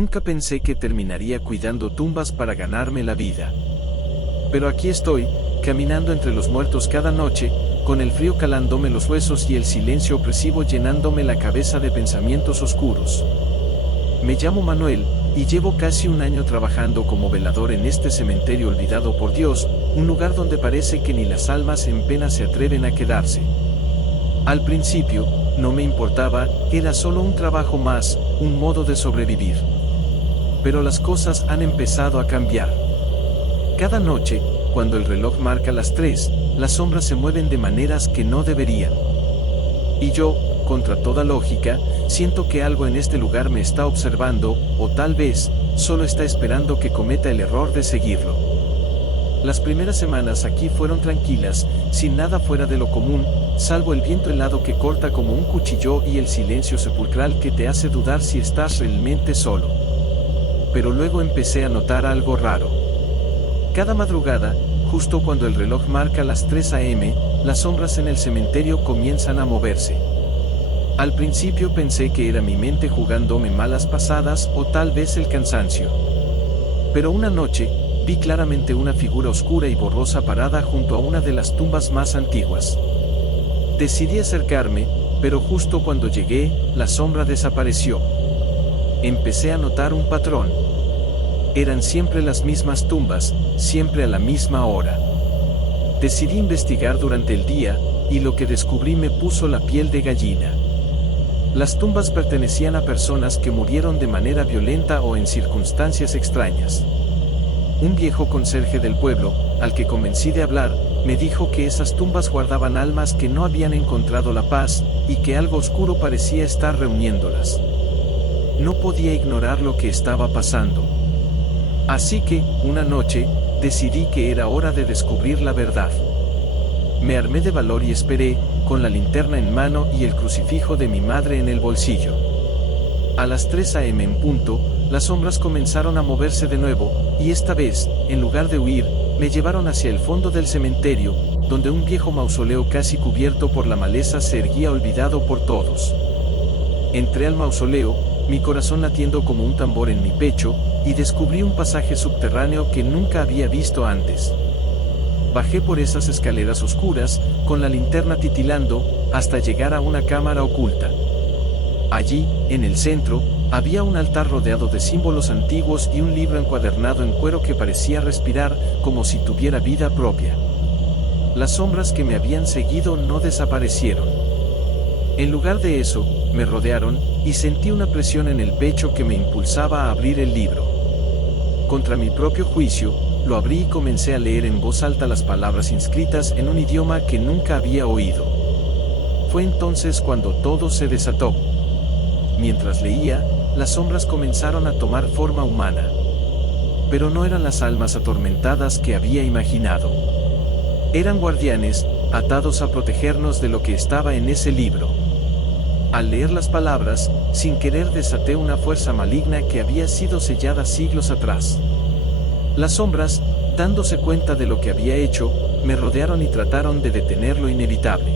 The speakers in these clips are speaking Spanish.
Nunca pensé que terminaría cuidando tumbas para ganarme la vida. Pero aquí estoy, caminando entre los muertos cada noche, con el frío calándome los huesos y el silencio opresivo llenándome la cabeza de pensamientos oscuros. Me llamo Manuel, y llevo casi un año trabajando como velador en este cementerio olvidado por Dios, un lugar donde parece que ni las almas en pena se atreven a quedarse. Al principio, no me importaba, era solo un trabajo más, un modo de sobrevivir. Pero las cosas han empezado a cambiar. Cada noche, cuando el reloj marca las 3, las sombras se mueven de maneras que no deberían. Y yo, contra toda lógica, siento que algo en este lugar me está observando, o tal vez, solo está esperando que cometa el error de seguirlo. Las primeras semanas aquí fueron tranquilas, sin nada fuera de lo común, salvo el viento helado que corta como un cuchillo y el silencio sepulcral que te hace dudar si estás realmente solo. Pero luego empecé a notar algo raro. Cada madrugada, justo cuando el reloj marca las 3 a.m., las sombras en el cementerio comienzan a moverse. Al principio pensé que era mi mente jugándome malas pasadas o tal vez el cansancio. Pero una noche, vi claramente una figura oscura y borrosa parada junto a una de las tumbas más antiguas. Decidí acercarme, pero justo cuando llegué, la sombra desapareció. Empecé a notar un patrón. Eran siempre las mismas tumbas, siempre a la misma hora. Decidí investigar durante el día, y lo que descubrí me puso la piel de gallina. Las tumbas pertenecían a personas que murieron de manera violenta o en circunstancias extrañas. Un viejo conserje del pueblo, al que convencí de hablar, me dijo que esas tumbas guardaban almas que no habían encontrado la paz, y que algo oscuro parecía estar reuniéndolas. No podía ignorar lo que estaba pasando. Así que, una noche, decidí que era hora de descubrir la verdad. Me armé de valor y esperé, con la linterna en mano y el crucifijo de mi madre en el bolsillo. A las 3 a.m. en punto, las sombras comenzaron a moverse de nuevo, y esta vez, en lugar de huir, me llevaron hacia el fondo del cementerio, donde un viejo mausoleo casi cubierto por la maleza se erguía olvidado por todos. Entré al mausoleo, mi corazón latiendo como un tambor en mi pecho, y descubrí un pasaje subterráneo que nunca había visto antes. Bajé por esas escaleras oscuras, con la linterna titilando, hasta llegar a una cámara oculta. Allí, en el centro, había un altar rodeado de símbolos antiguos y un libro encuadernado en cuero que parecía respirar, como si tuviera vida propia. Las sombras que me habían seguido no desaparecieron. En lugar de eso, me rodearon, y sentí una presión en el pecho que me impulsaba a abrir el libro. Contra mi propio juicio, lo abrí y comencé a leer en voz alta las palabras inscritas en un idioma que nunca había oído. Fue entonces cuando todo se desató. Mientras leía, las sombras comenzaron a tomar forma humana. Pero no eran las almas atormentadas que había imaginado. Eran guardianes, atados a protegernos de lo que estaba en ese libro. Al leer las palabras, sin querer desaté una fuerza maligna que había sido sellada siglos atrás. Las sombras, dándose cuenta de lo que había hecho, me rodearon y trataron de detener lo inevitable.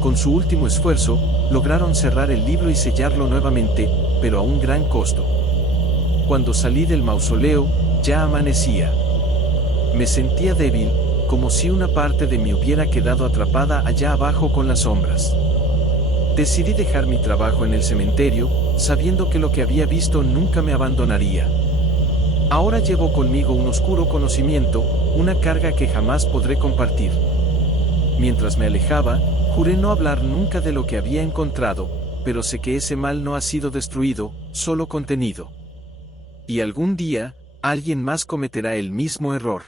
Con su último esfuerzo, lograron cerrar el libro y sellarlo nuevamente, pero a un gran costo. Cuando salí del mausoleo, ya amanecía. Me sentía débil, como si una parte de mí hubiera quedado atrapada allá abajo con las sombras. Decidí dejar mi trabajo en el cementerio, sabiendo que lo que había visto nunca me abandonaría. Ahora llevo conmigo un oscuro conocimiento, una carga que jamás podré compartir. Mientras me alejaba, juré no hablar nunca de lo que había encontrado, pero sé que ese mal no ha sido destruido, solo contenido. Y algún día, alguien más cometerá el mismo error.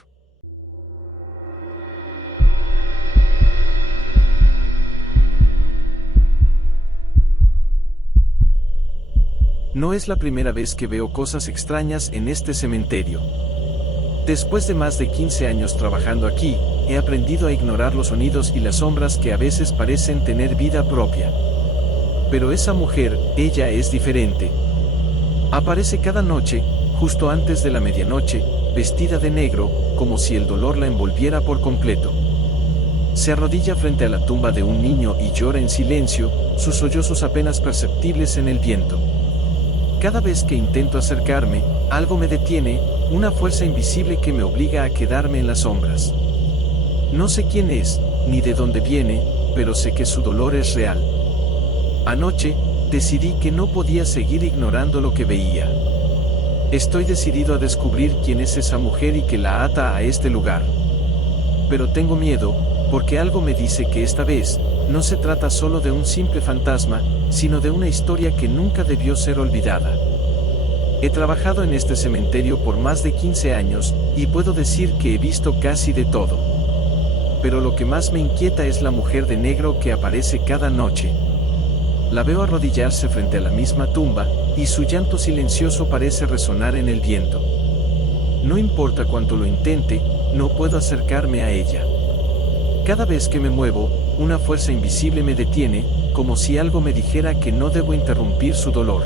No es la primera vez que veo cosas extrañas en este cementerio. Después de más de 15 años trabajando aquí, he aprendido a ignorar los sonidos y las sombras que a veces parecen tener vida propia. Pero esa mujer, ella es diferente. Aparece cada noche, justo antes de la medianoche, vestida de negro, como si el dolor la envolviera por completo. Se arrodilla frente a la tumba de un niño y llora en silencio, sus sollozos apenas perceptibles en el viento. Cada vez que intento acercarme, algo me detiene, una fuerza invisible que me obliga a quedarme en las sombras. No sé quién es, ni de dónde viene, pero sé que su dolor es real. Anoche, decidí que no podía seguir ignorando lo que veía. Estoy decidido a descubrir quién es esa mujer y que la ata a este lugar. Pero tengo miedo, porque algo me dice que esta vez, no se trata solo de un simple fantasma, sino de una historia que nunca debió ser olvidada. He trabajado en este cementerio por más de 15 años, y puedo decir que he visto casi de todo. Pero lo que más me inquieta es la mujer de negro que aparece cada noche. La veo arrodillarse frente a la misma tumba, y su llanto silencioso parece resonar en el viento. No importa cuánto lo intente, no puedo acercarme a ella. Cada vez que me muevo, una fuerza invisible me detiene, como si algo me dijera que no debo interrumpir su dolor.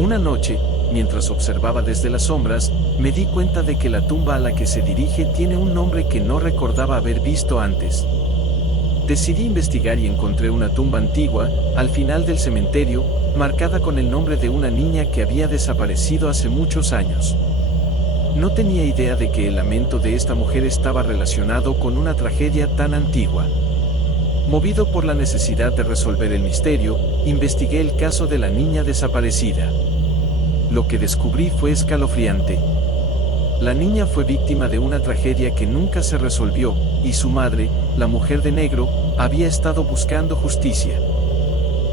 Una noche, mientras observaba desde las sombras, me di cuenta de que la tumba a la que se dirige tiene un nombre que no recordaba haber visto antes. Decidí investigar y encontré una tumba antigua, al final del cementerio, marcada con el nombre de una niña que había desaparecido hace muchos años. No tenía idea de que el lamento de esta mujer estaba relacionado con una tragedia tan antigua. Movido por la necesidad de resolver el misterio, investigué el caso de la niña desaparecida. Lo que descubrí fue escalofriante. La niña fue víctima de una tragedia que nunca se resolvió, y su madre, la mujer de negro, había estado buscando justicia.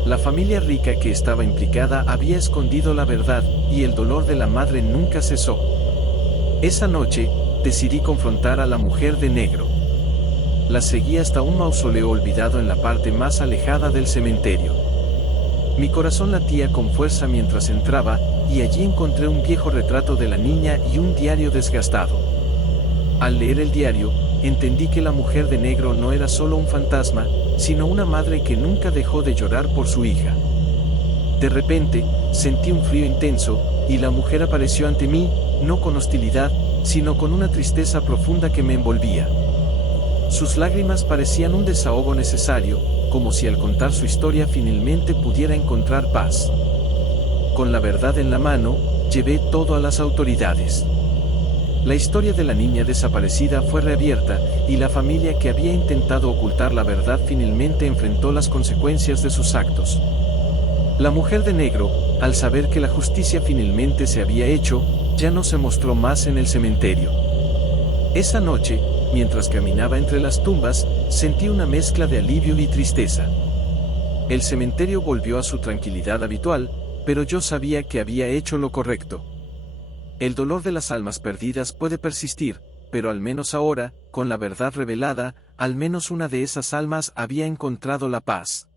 La familia rica que estaba implicada había escondido la verdad, y el dolor de la madre nunca cesó. Esa noche, decidí confrontar a la mujer de negro. La seguí hasta un mausoleo olvidado en la parte más alejada del cementerio. Mi corazón latía con fuerza mientras entraba, y allí encontré un viejo retrato de la niña y un diario desgastado. Al leer el diario, entendí que la mujer de negro no era solo un fantasma, sino una madre que nunca dejó de llorar por su hija. De repente, sentí un frío intenso, y la mujer apareció ante mí, no con hostilidad, sino con una tristeza profunda que me envolvía. Sus lágrimas parecían un desahogo necesario, como si al contar su historia finalmente pudiera encontrar paz. Con la verdad en la mano, llevé todo a las autoridades. La historia de la niña desaparecida fue reabierta, y la familia que había intentado ocultar la verdad finalmente enfrentó las consecuencias de sus actos. La mujer de negro, al saber que la justicia finalmente se había hecho, ya no se mostró más en el cementerio. Esa noche, mientras caminaba entre las tumbas, sentí una mezcla de alivio y tristeza. El cementerio volvió a su tranquilidad habitual, pero yo sabía que había hecho lo correcto. El dolor de las almas perdidas puede persistir, pero al menos ahora, con la verdad revelada, al menos una de esas almas había encontrado la paz.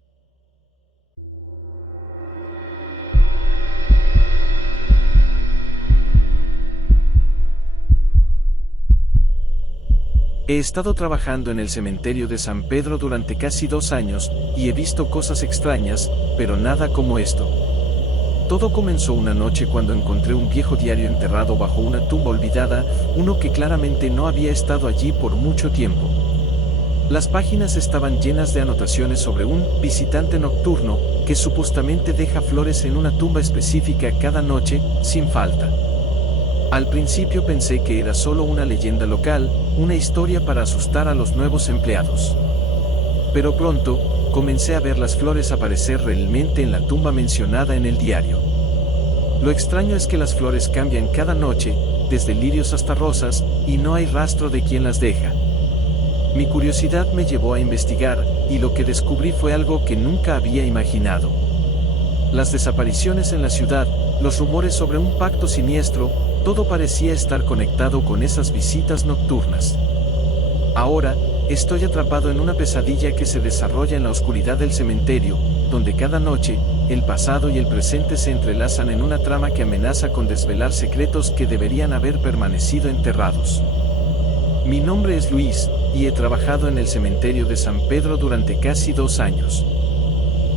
He estado trabajando en el cementerio de San Pedro durante casi 2 años, y he visto cosas extrañas, pero nada como esto. Todo comenzó una noche cuando encontré un viejo diario enterrado bajo una tumba olvidada, uno que claramente no había estado allí por mucho tiempo. Las páginas estaban llenas de anotaciones sobre un visitante nocturno, que supuestamente deja flores en una tumba específica cada noche, sin falta. Al principio pensé que era solo una leyenda local, una historia para asustar a los nuevos empleados. Pero pronto, comencé a ver las flores aparecer realmente en la tumba mencionada en el diario. Lo extraño es que las flores cambian cada noche, desde lirios hasta rosas, y no hay rastro de quien las deja. Mi curiosidad me llevó a investigar, y lo que descubrí fue algo que nunca había imaginado. Las desapariciones en la ciudad, los rumores sobre un pacto siniestro, todo parecía estar conectado con esas visitas nocturnas. Ahora, estoy atrapado en una pesadilla que se desarrolla en la oscuridad del cementerio, donde cada noche, el pasado y el presente se entrelazan en una trama que amenaza con desvelar secretos que deberían haber permanecido enterrados. Mi nombre es Luis, y he trabajado en el cementerio de San Pedro durante casi 2 años.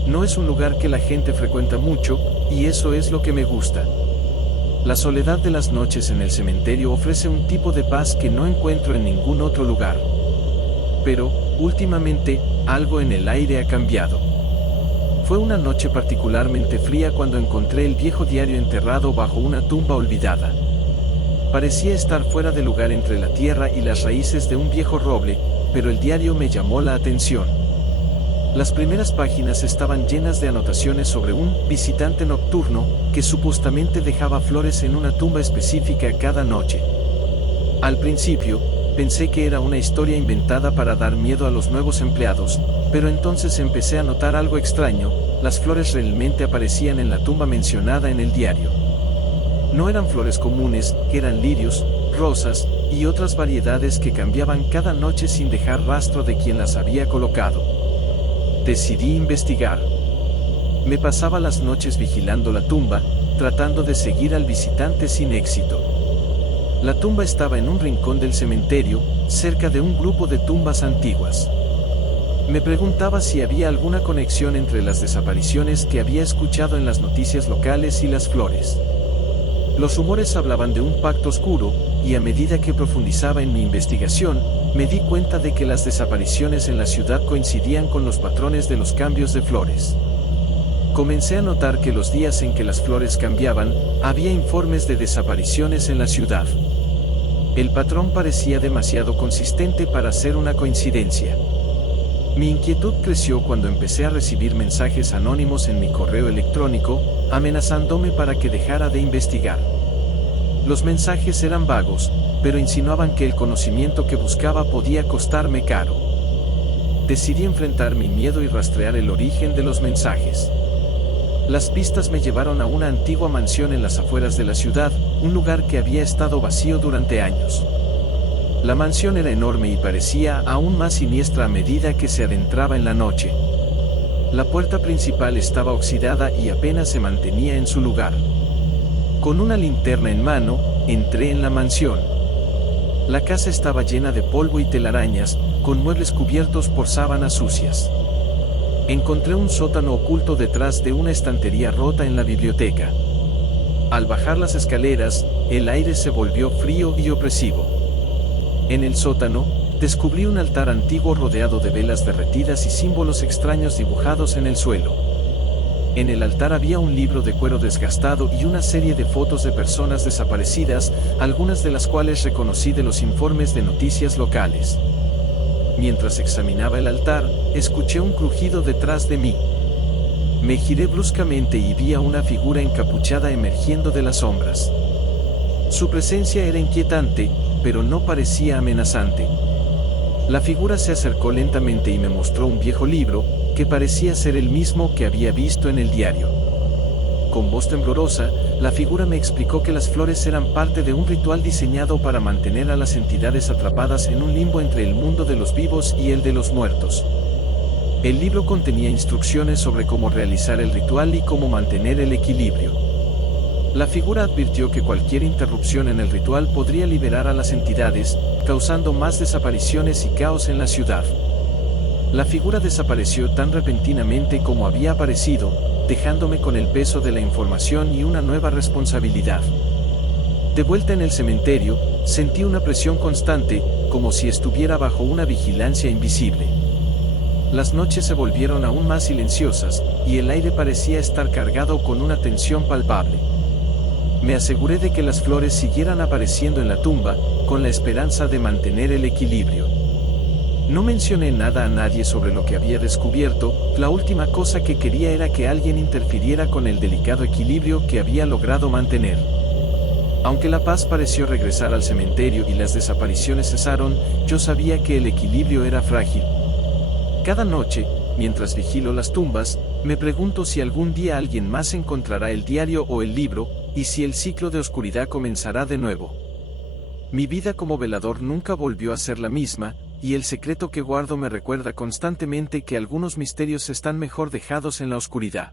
No es un lugar que la gente frecuenta mucho, y eso es lo que me gusta. La soledad de las noches en el cementerio ofrece un tipo de paz que no encuentro en ningún otro lugar. Pero, últimamente, algo en el aire ha cambiado. Fue una noche particularmente fría cuando encontré el viejo diario enterrado bajo una tumba olvidada. Parecía estar fuera de lugar entre la tierra y las raíces de un viejo roble, pero el diario me llamó la atención. Las primeras páginas estaban llenas de anotaciones sobre un visitante nocturno que supuestamente dejaba flores en una tumba específica cada noche. Al principio, pensé que era una historia inventada para dar miedo a los nuevos empleados, pero entonces empecé a notar algo extraño: las flores realmente aparecían en la tumba mencionada en el diario. No eran flores comunes, eran lirios, rosas y otras variedades que cambiaban cada noche sin dejar rastro de quien las había colocado. Decidí investigar. Me pasaba las noches vigilando la tumba, tratando de seguir al visitante sin éxito. La tumba estaba en un rincón del cementerio, cerca de un grupo de tumbas antiguas. Me preguntaba si había alguna conexión entre las desapariciones que había escuchado en las noticias locales y las flores. Los rumores hablaban de un pacto oscuro, y a medida que profundizaba en mi investigación, me di cuenta de que las desapariciones en la ciudad coincidían con los patrones de los cambios de flores. Comencé a notar que los días en que las flores cambiaban, había informes de desapariciones en la ciudad. El patrón parecía demasiado consistente para ser una coincidencia. Mi inquietud creció cuando empecé a recibir mensajes anónimos en mi correo electrónico, amenazándome para que dejara de investigar. Los mensajes eran vagos, pero insinuaban que el conocimiento que buscaba podía costarme caro. Decidí enfrentar mi miedo y rastrear el origen de los mensajes. Las pistas me llevaron a una antigua mansión en las afueras de la ciudad, un lugar que había estado vacío durante años. La mansión era enorme y parecía aún más siniestra a medida que se adentraba en la noche. La puerta principal estaba oxidada y apenas se mantenía en su lugar. Con una linterna en mano, entré en la mansión. La casa estaba llena de polvo y telarañas, con muebles cubiertos por sábanas sucias. Encontré un sótano oculto detrás de una estantería rota en la biblioteca. Al bajar las escaleras, el aire se volvió frío y opresivo. En el sótano, descubrí un altar antiguo rodeado de velas derretidas y símbolos extraños dibujados en el suelo. En el altar había un libro de cuero desgastado y una serie de fotos de personas desaparecidas, algunas de las cuales reconocí de los informes de noticias locales. Mientras examinaba el altar, escuché un crujido detrás de mí. Me giré bruscamente y vi a una figura encapuchada emergiendo de las sombras. Su presencia era inquietante, pero no parecía amenazante. La figura se acercó lentamente y me mostró un viejo libro, que parecía ser el mismo que había visto en el diario. Con voz temblorosa, la figura me explicó que las flores eran parte de un ritual diseñado para mantener a las entidades atrapadas en un limbo entre el mundo de los vivos y el de los muertos. El libro contenía instrucciones sobre cómo realizar el ritual y cómo mantener el equilibrio. La figura advirtió que cualquier interrupción en el ritual podría liberar a las entidades, causando más desapariciones y caos en la ciudad. La figura desapareció tan repentinamente como había aparecido, dejándome con el peso de la información y una nueva responsabilidad. De vuelta en el cementerio, sentí una presión constante, como si estuviera bajo una vigilancia invisible. Las noches se volvieron aún más silenciosas, y el aire parecía estar cargado con una tensión palpable. Me aseguré de que las flores siguieran apareciendo en la tumba, con la esperanza de mantener el equilibrio. No mencioné nada a nadie sobre lo que había descubierto, la última cosa que quería era que alguien interfiriera con el delicado equilibrio que había logrado mantener. Aunque la paz pareció regresar al cementerio y las desapariciones cesaron, yo sabía que el equilibrio era frágil. Cada noche, mientras vigilo las tumbas, me pregunto si algún día alguien más encontrará el diario o el libro, y si el ciclo de oscuridad comenzará de nuevo. Mi vida como velador nunca volvió a ser la misma, y el secreto que guardo me recuerda constantemente que algunos misterios están mejor dejados en la oscuridad.